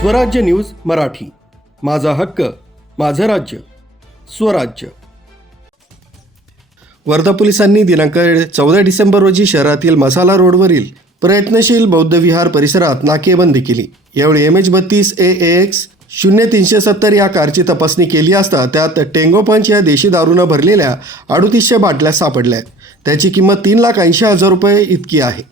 स्वराज्य न्यूज मराठी. माझा हक्क माझं राज्य. स्वराज्य. वर्धा पोलिसांनी दिनांक चौदा डिसेंबर रोजी शहरातील मसाला रोडवरील प्रयत्नशील बौद्ध विहार परिसरात नाकेबंदी केली. यावेळी एम एच बत्तीस ए एक्स शून्य तीनशे सत्तर या कारची तपासणी केली असता त्यात टेंगोपंच या देशी दारूनं भरलेल्या अडुतीसशे बाटल्या सापडल्या. आहेत. त्याची किंमत तीन लाख ऐंशी हजार रुपये इतकी आहे.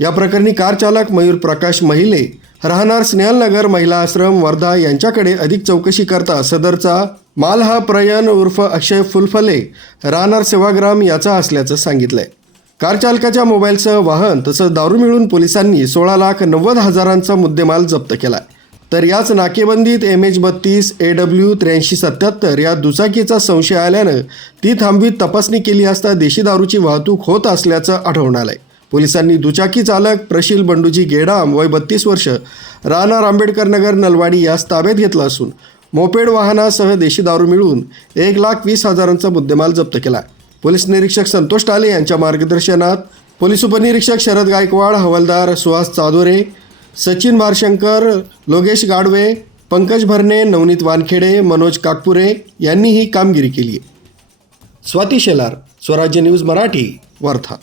या प्रकरणी कार चालक मयूर प्रकाश महिले राहणार स्नेहलनगर महिला आश्रम वर्धा यांच्याकडे अधिक चौकशी करता सदरचा माल हा प्रयन उर्फ अक्षय फुलफले राहणार सेवाग्राम याचा असल्याचं सांगितलंय. कार चालकाच्या मोबाईलसह वाहन तसंच दारू मिळून पोलिसांनी सोळा लाख नव्वद हजारांचा मुद्देमाल जप्त केला तर याच नाकेबंदीत एम एच बत्तीस ए डब्ल्यू त्र्याऐंशी सत्याहत्तर या दुचाकीचा संशय आल्यानं ती थांबवीत तपासणी केली असता देशी दारूची वाहतूक होत असल्याचं आढळून आलंय. पोलिसांनी दुचाकी चालक प्रशील बंडूजी गेडाम वय बत्तीस वर्ष राहणार आंबेडकर नगर नलवाडी यास ताब्यात घेतलं असून मोपेड वाहनासह देशी दारू मिळून एक लाख वीस हजारांचा मुद्देमाल जप्त केला. पोलीस निरीक्षक संतोष टाले यांच्या मार्गदर्शनात पोलीस उपनिरीक्षक शरद गायकवाड हवालदार सुहास चादोरे सचिन बारशंकर लोकेश गाडवे पंकज भरणे नवनीत वानखेडे मनोज काकपुरे यांनी ही कामगिरी केली आहे. स्वाती शेलार स्वराज्य न्यूज मराठी वर्धा